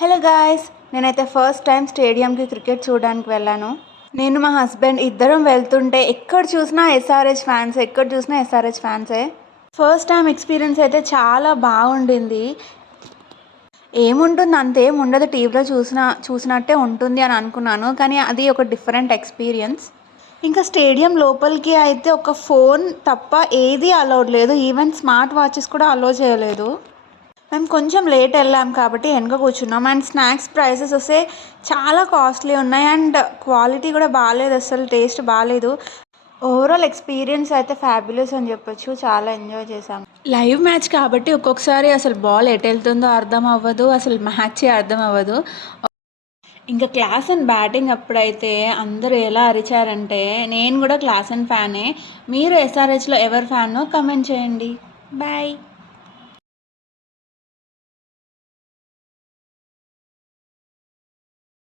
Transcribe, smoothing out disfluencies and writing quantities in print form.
Hello guys, నేనైతే first time స్టేడియంకి cricket చూడడానికి వెళ్ళాను. నేను మా హస్బెండ్ ఇద్దరం వెళ్తుంటే ఎక్కడ చూసినా ఎస్ఆర్హెచ్ ఫ్యాన్సే. ఫస్ట్ టైం ఎక్స్పీరియన్స్ అయితే చాలా బాగుండింది. ఏముంటుంది, అంతేం ఉండదు, టీవీలో చూసినట్టే ఉంటుంది అని అనుకున్నాను. కానీ అది ఒక డిఫరెంట్ ఎక్స్పీరియన్స్. ఇంకా స్టేడియం లోపలికి అయితే ఒక ఫోన్ తప్ప ఏది అలౌడ్ లేదు. ఈవెన్ స్మార్ట్ వాచెస్ కూడా అలౌ చేయలేదు. మేము కొంచెం లేట్ వెళ్ళాం కాబట్టి వెనక కూర్చున్నాం. అండ్ స్నాక్స్ ప్రైసెస్ వస్తే చాలా కాస్ట్లీ ఉన్నాయి. అండ్ క్వాలిటీ కూడా బాగాలేదు, అసలు టేస్ట్ బాగాలేదు. ఓవరాల్ ఎక్స్పీరియన్స్ అయితే ఫ్యాబులస్ అని చెప్పొచ్చు. చాలా ఎంజాయ్ చేసాం. లైవ్ మ్యాచ్ కాబట్టి ఒక్కొక్కసారి అసలు బాల్ ఎటు వెళ్తుందో అర్థం అవ్వదు, అసలు మ్యాచే అర్థం అవ్వదు. ఇంకా క్లాస్ అండ్ బ్యాటింగ్ అప్పుడైతే అందరూ ఎలా అరిచారంటే, నేను కూడా క్లాస్ అండ్ ఫ్యానే. మీరు ఎస్ఆర్హెచ్లో ఎవరు ఫ్యానో కమెంట్ చేయండి. బాయ్.